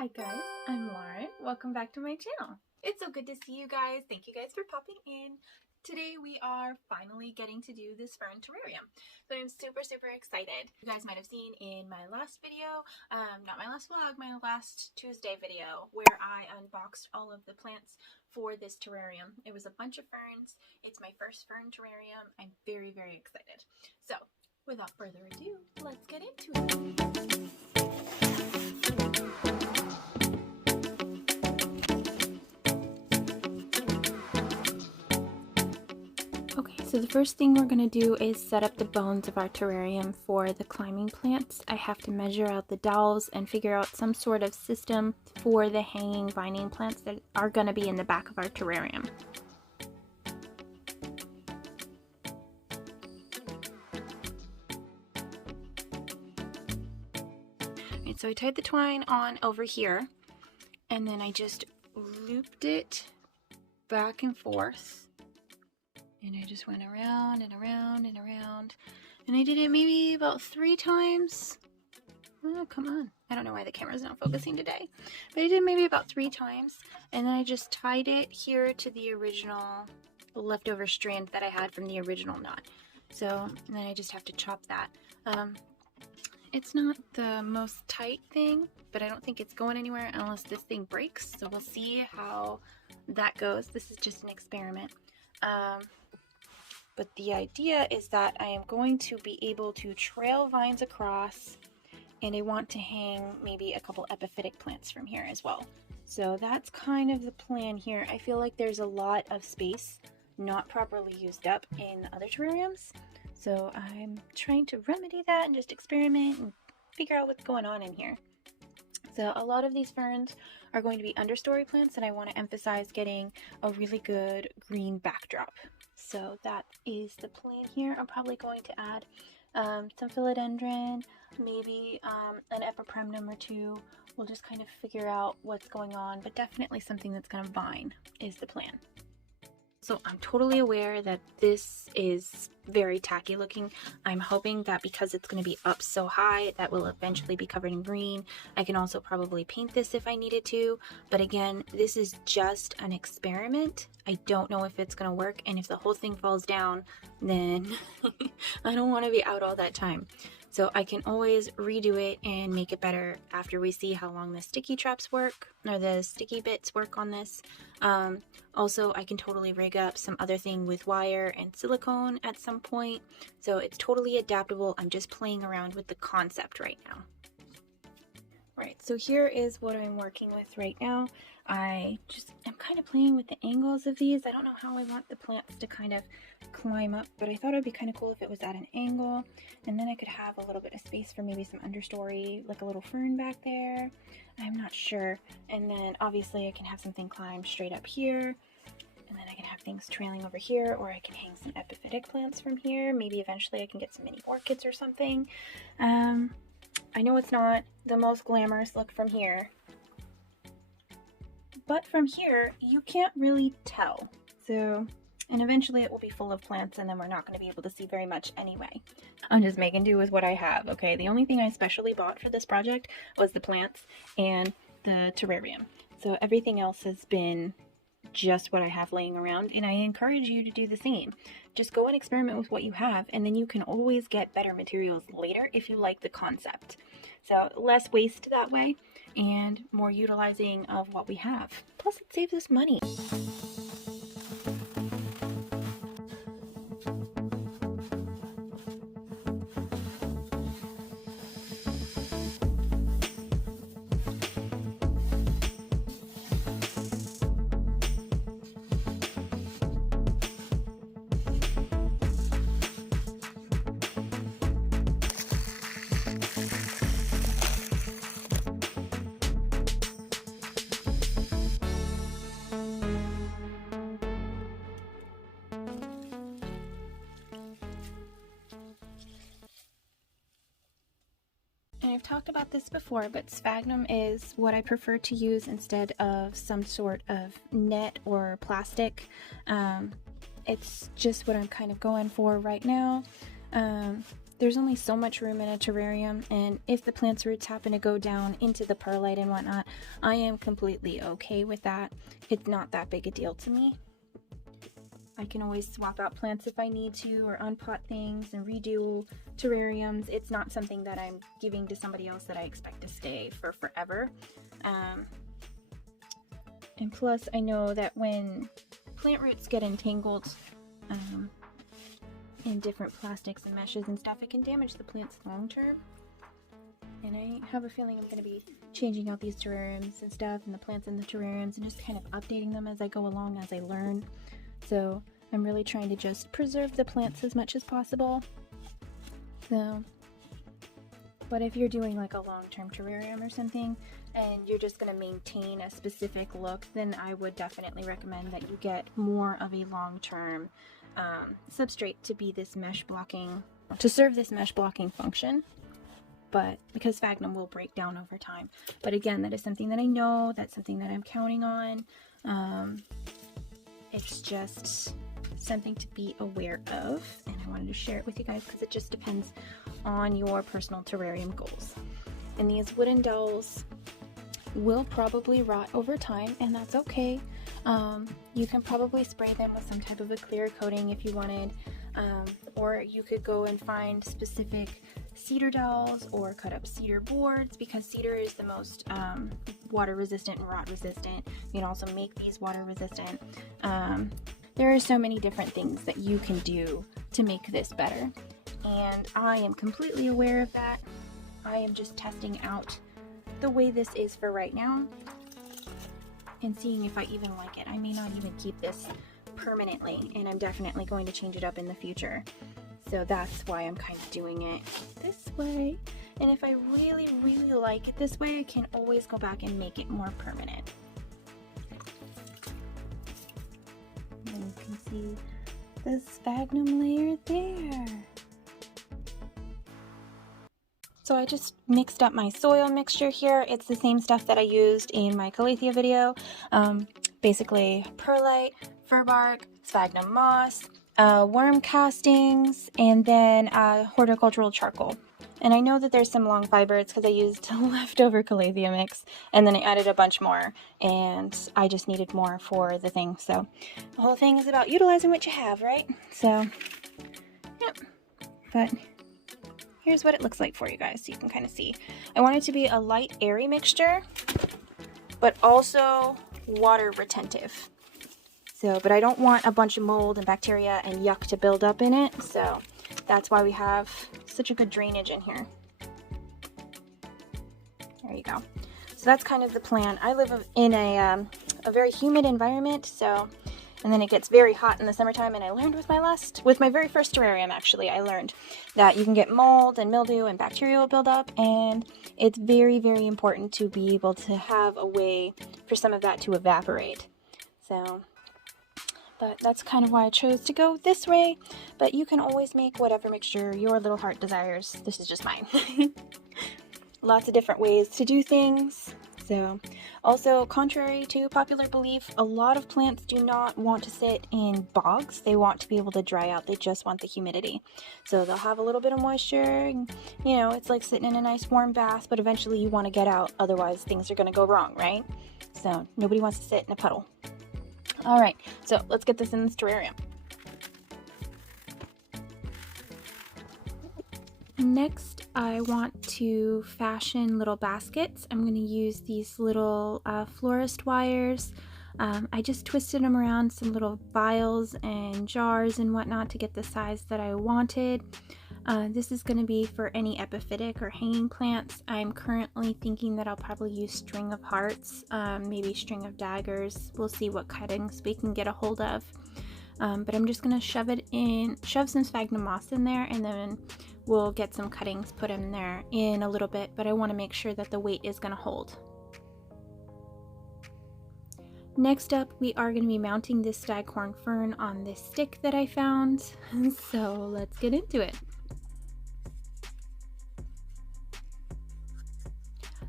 Hi guys, I'm Lauren. Welcome back to my channel. It's so good to see you guys. Thank you guys for popping in. Today we are finally getting to do this Fern terrarium. So I'm super excited. You guys might have seen in my last video, not my last vlog, my last Tuesday video where I unboxed all of the plants for this terrarium. It was a bunch of ferns. It's my first fern terrarium. I'm very excited. So without further ado, let's get into it. Okay, so the first thing we're going to do is set up the bones of our terrarium for the climbing plants. I have to measure out the dowels and figure out some sort of system for the hanging vining plants that are going to be in the back of our terrarium. Alright, so I tied the twine on over here and then I just looped it back and forth. And I just went around and around and around. And I did it maybe about 3 times. Oh, come on. I don't know why the camera's not focusing today. But I did maybe about 3 times. And then I just tied it here to the original leftover strand that I had from the original knot. So, and then I just have to chop that. It's not the most tight thing, but I don't think it's going anywhere unless this thing breaks. So we'll see how that goes. This is just an experiment. But the idea is that I am going to be able to trail vines across, and I want to hang maybe a couple epiphytic plants from here as well. So that's kind of the plan here. I feel like there's a lot of space not properly used up in the other terrariums. So I'm trying to remedy that and just experiment and figure out what's going on in here. So a lot of these ferns are going to be understory plants, and I want to emphasize getting a really good green backdrop. So that is the plan here. I'm probably going to add some philodendron, maybe an epipremnum or 2. We'll just kind of figure out what's going on, but definitely something that's going to vine is the plan. So I'm totally aware that this is very tacky looking. I'm hoping that because it's going to be up so high, that will eventually be covered in green. I can also probably paint this if I needed to. But again, this is just an experiment. I don't know if it's going to work. And if the whole thing falls down, then I don't want to be out all that time. So I can always redo it and make it better after we see how long the sticky traps work, or the sticky bits work on this. Also, I can totally rig up some other thing with wire and silicone at some point. So it's totally adaptable. I'm just playing around with the concept right now. Right, so here is what I'm working with right now. I'm kind of playing with the angles of these. I don't know how I want the plants to kind of climb up, but I thought it would be kind of cool if it was at an angle, and then I could have a little bit of space for maybe some understory, like a little fern back there. I'm not sure. And then obviously I can have something climb straight up here, and then I can have things trailing over here, or I can hang some epiphytic plants from here. Maybe eventually I can get some mini orchids or something. I know it's not the most glamorous look from here, but from here you can't really tell. So, and eventually it will be full of plants, and then we're not going to be able to see very much anyway. I'm just making do with what I have, okay? The only thing I specially bought for this project was the plants and the terrarium. So everything else has been just what I have laying around, and I encourage you to do the same. Just go and experiment with what you have, and then you can always get better materials later if you like the concept. So less waste that way, and more utilizing of what we have. Plus it saves us money. And I've talked about this before, but sphagnum is what I prefer to use instead of some sort of net or plastic. It's just what I'm kind of going for right now. there's only so much room in a terrarium, and if the plant's roots happen to go down into the perlite and whatnot, I am completely okay with that. It's not that big a deal to me. I can always swap out plants if I need to, or unpot things and redo terrariums. It's not something that I'm giving to somebody else that I expect to stay for forever. And plus, I know that when plant roots get entangled in different plastics and meshes and stuff, it can damage the plants long term. And I have a feeling I'm going to be changing out these terrariums and stuff, and the plants in the terrariums, and just kind of updating them as I go along, as I learn. So I'm really trying to just preserve the plants as much as possible. So, but if you're doing like a long-term terrarium or something, and you're just going to maintain a specific look, then I would definitely recommend that you get more of a long-term substrate to be this mesh blocking, to serve this mesh blocking function. But because sphagnum will break down over time. But again, that is something that I know, that's something that I'm counting on. It's just something to be aware of, and I wanted to share it with you guys because it just depends on your personal terrarium goals. And these wooden dowels will probably rot over time, and that's okay. You can probably spray them with some type of a clear coating if you wanted, or you could go and find specific cedar dowels or cut up cedar boards, because cedar is the most water resistant and rot resistant. You can also make these water resistant. There are so many different things that you can do to make this better, and I am completely aware of that. I am just testing out the way this is for right now and seeing if I even like it. I may not even keep this permanently, and I'm definitely going to change it up in the future. So that's why I'm kind of doing it this way. And if I really, really like it this way, I can always go back and make it more permanent. And you can see the sphagnum layer there. So I just mixed up my soil mixture here. It's the same stuff that I used in my Calathea video. Basically perlite, fir bark, sphagnum moss, worm castings, and then horticultural charcoal. And I know that there's some long fibers because I used leftover Calathea mix, and then I added a bunch more, and I just needed more for the thing. So the whole thing is about utilizing what you have, right? So, yep. But here's what it looks like for you guys, so you can kind of see. I want it to be a light, airy mixture, but also water retentive. So, but I don't want a bunch of mold and bacteria and yuck to build up in it, so that's why we have such a good drainage in here. There you go. So that's kind of the plan. I live in a very humid environment, so, and then it gets very hot in the summertime, and I learned with my very first terrarium, actually, I learned that you can get mold and mildew and bacterial buildup, and it's very, very important to be able to have a way for some of that to evaporate. So, but that's kind of why I chose to go this way, but you can always make whatever mixture your little heart desires. This is just mine. Lots of different ways to do things. So, also, contrary to popular belief, a lot of plants do not want to sit in bogs. They want to be able to dry out. They just want the humidity. So they'll have a little bit of moisture, and, you know, it's like sitting in a nice warm bath, but eventually you want to get out, otherwise things are going to go wrong, right? So nobody wants to sit in a puddle. Alright, so let's get this in this terrarium. Next, I want to fashion little baskets. I'm going to use these little florist wires. I just twisted them around some little vials and jars and whatnot to get the size that I wanted. This is going to be for any epiphytic or hanging plants. I'm currently thinking that I'll probably use string of hearts, maybe string of daggers. We'll see what cuttings we can get a hold of. But I'm just going to shove some sphagnum moss in there, and then we'll get some cuttings put in there in a little bit, but I want to make sure that the weight is going to hold. Next up, we are going to be mounting this staghorn fern on this stick that I found, so let's get into it.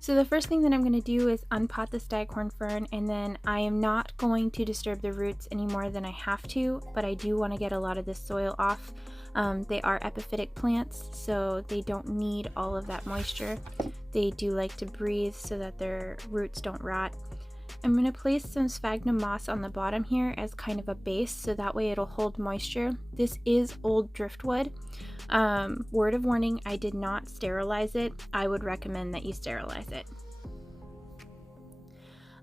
So the first thing that I'm going to do is unpot the staghorn fern, and then I am not going to disturb the roots any more than I have to, but I do want to get a lot of this soil off. They are epiphytic plants, so they don't need all of that moisture. They do like to breathe so that their roots don't rot. I'm going to place some sphagnum moss on the bottom here as kind of a base, so that way it'll hold moisture. This is old driftwood. Word of warning, I did not sterilize it. I would recommend that you sterilize it.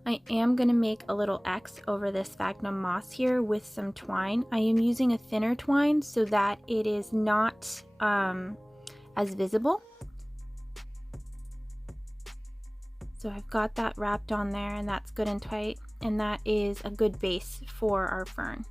I am going to make a little X over this sphagnum moss here with some twine. I am using a thinner twine so that it is not as visible. So I've got that wrapped on there, and that's good and tight, and that is a good base for our fern.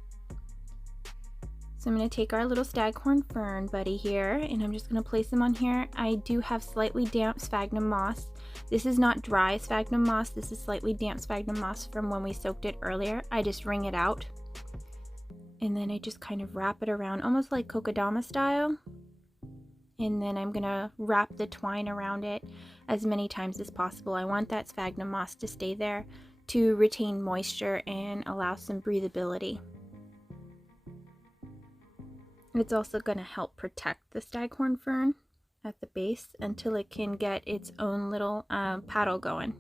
So I'm going to take our little staghorn fern buddy here, and I'm just going to place him on here. I do have slightly damp sphagnum moss. This is not dry sphagnum moss, this is slightly damp sphagnum moss from when we soaked it earlier. I just wring it out, and then I just kind of wrap it around, almost like kokedama style. And then I'm going to wrap the twine around it as many times as possible. I want that sphagnum moss to stay there to retain moisture and allow some breathability. It's also going to help protect the staghorn fern at the base until it can get its own little paddle going.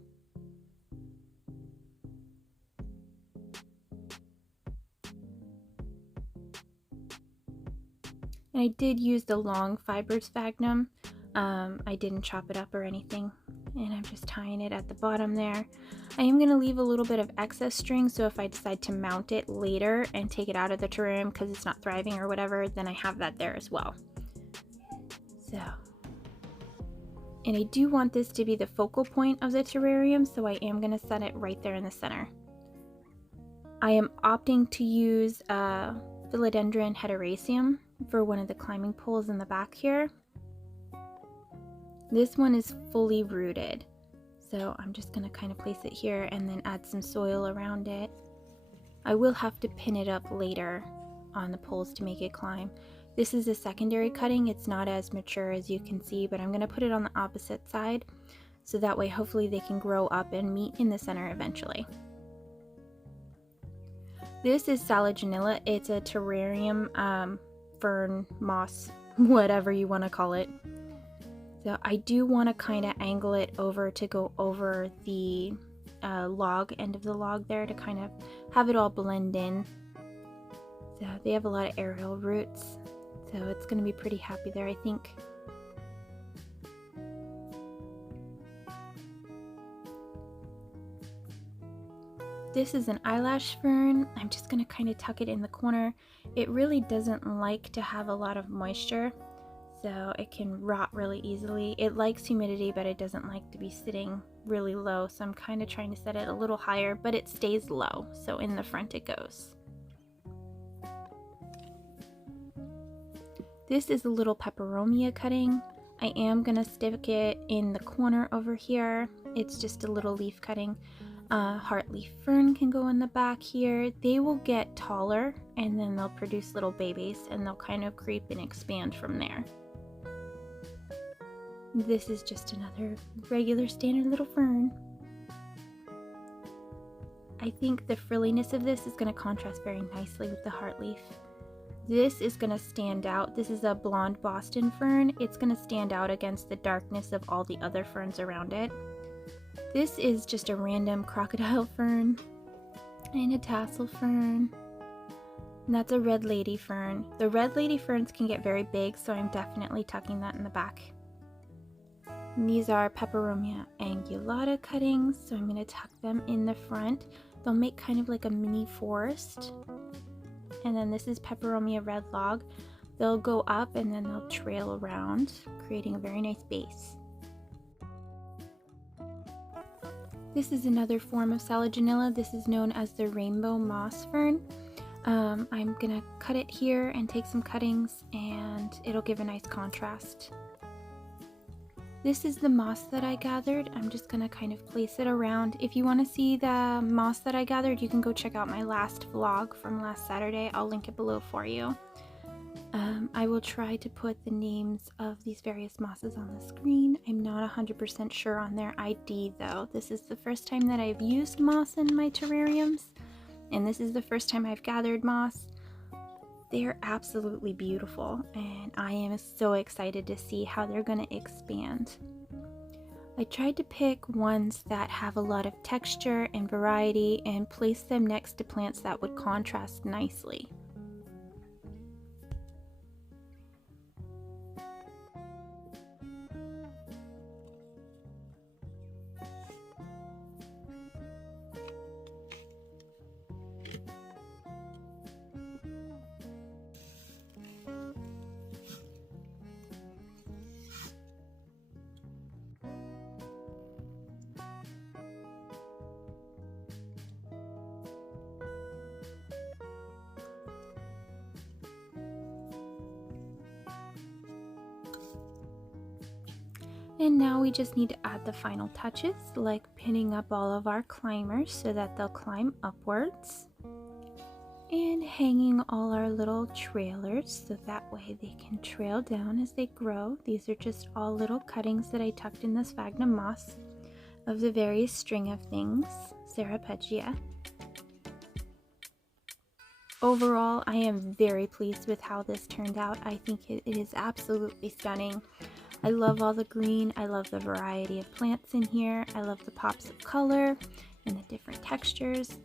And I did use the long fibered sphagnum. I didn't chop it up or anything, and I'm just tying it at the bottom there. I am going to leave a little bit of excess string, so if I decide to mount it later and take it out of the terrarium because it's not thriving or whatever, then I have that there as well. So, and I do want this to be the focal point of the terrarium, so I am going to set it right there in the center. I am opting to use philodendron heteroecium for one of the climbing poles in the back here. This one is fully rooted, so I'm just going to kind of place it here and then add some soil around it. I will have to pin it up later on the poles to make it climb. This is a secondary cutting, it's not as mature as you can see, but I'm going to put it on the opposite side so that way hopefully they can grow up and meet in the center eventually. This is Salaginilla. It's a terrarium fern, moss, whatever you want to call it. So I do want to kind of angle it over to go over the log, end of the log there, to kind of have it all blend in. So they have a lot of aerial roots, so it's going to be pretty happy there, I think. This is an eyelash fern. I'm just going to kind of tuck it in the corner. It really doesn't like to have a lot of moisture, so it can rot really easily. It likes humidity, but it doesn't like to be sitting really low, so I'm kind of trying to set it a little higher, but it stays low, so in the front it goes. This is a little Peperomia cutting. I am going to stick it in the corner over here. It's just a little leaf cutting. Heartleaf fern can go in the back here. They will get taller and then they'll produce little babies, and they'll kind of creep and expand from there. This is just another regular standard little fern. I think the frilliness of this is going to contrast very nicely with the heartleaf. This is going to stand out. This is a blonde Boston fern. It's going to stand out against the darkness of all the other ferns around it. This is just a random crocodile fern and a tassel fern. And that's a red lady fern. The red lady ferns can get very big, so I'm definitely tucking that in the back. And these are Peperomia angulata cuttings, so I'm going to tuck them in the front. They'll make kind of like a mini forest. And then this is Peperomia red log. They'll go up and then they'll trail around, creating a very nice base. This is another form of Salaginilla. This is known as the rainbow moss fern. I'm gonna cut it here and take some cuttings, and it'll give a nice contrast. This is the moss that I gathered. I'm just gonna kind of place it around. If you want to see the moss that I gathered, you can go check out my last vlog from last Saturday. I'll link it below for you. I will try to put the names of these various mosses on the screen. I'm not 100% sure on their ID though. This is the first time that I've used moss in my terrariums, and this is the first time I've gathered moss. They're absolutely beautiful, and I am so excited to see how they're going to expand. I tried to pick ones that have a lot of texture and variety and place them next to plants that would contrast nicely. And now we just need to add the final touches, like pinning up all of our climbers so that they'll climb upwards, and hanging all our little trailers so that way they can trail down as they grow. These are just all little cuttings that I tucked in the sphagnum moss of the various string of things, Ceropegia. Overall, I am very pleased with how this turned out. I think it is absolutely stunning. I love all the green, I love the variety of plants in here, I love the pops of color and the different textures,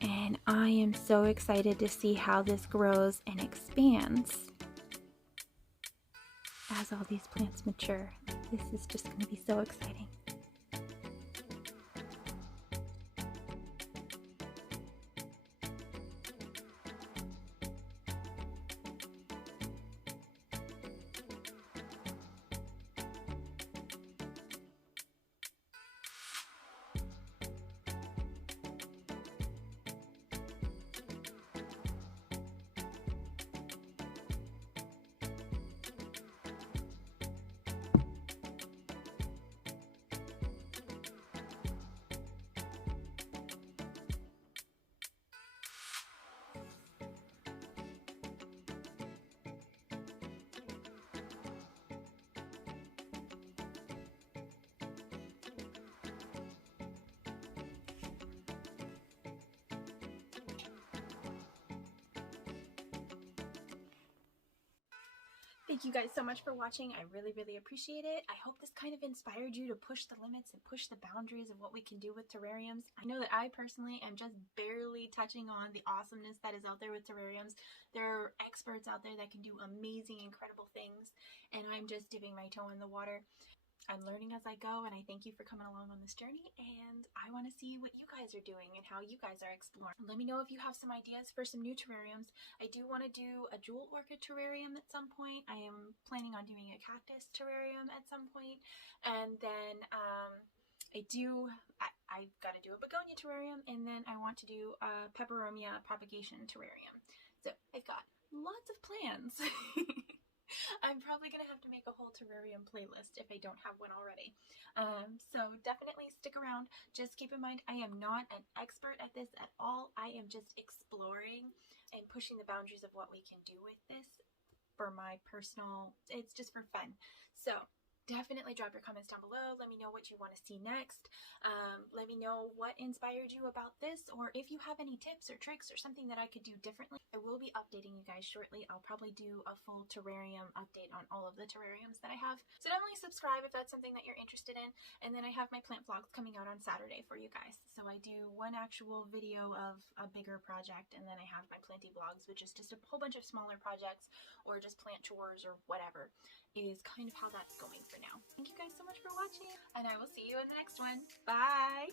and I am so excited to see how this grows and expands as all these plants mature. This is just going to be so exciting. Thank you guys so much for watching. I really appreciate it. I hope this kind of inspired you to push the limits and push the boundaries of what we can do with terrariums. I know that I personally am just barely touching on the awesomeness that is out there with terrariums. There are experts out there that can do amazing, incredible things, and I'm just dipping my toe in the water. I'm learning as I go, and I thank you for coming along on this journey, and I want to see what you guys are doing and how you guys are exploring. Let me know if you have some ideas for some new terrariums. I do want to do a jewel orchid terrarium at some point. I am planning on doing a cactus terrarium at some point, and then I've got to do a begonia terrarium, and then I want to do a peperomia propagation terrarium. So I've got lots of plans. I'm probably going to have to make a whole terrarium playlist if I don't have one already. So definitely stick around. Just keep in mind, I am not an expert at this at all. I am just exploring and pushing the boundaries of what we can do with this for my personal, it's just for fun. So definitely drop your comments down below. Let me know what you want to see next. Let me know what inspired you about this, or if you have any tips or tricks or something that I could do differently. I will be updating you guys shortly. I'll probably do a full terrarium update on all of the terrariums that I have. So definitely subscribe if that's something that you're interested in. And then I have my plant vlogs coming out on Saturday for you guys. So I do one actual video of a bigger project, and then I have my planty vlogs, which is just a whole bunch of smaller projects or just plant tours or whatever, is kind of how that's going for now. Thank you guys so much for watching, and I will see you in the next one. Bye!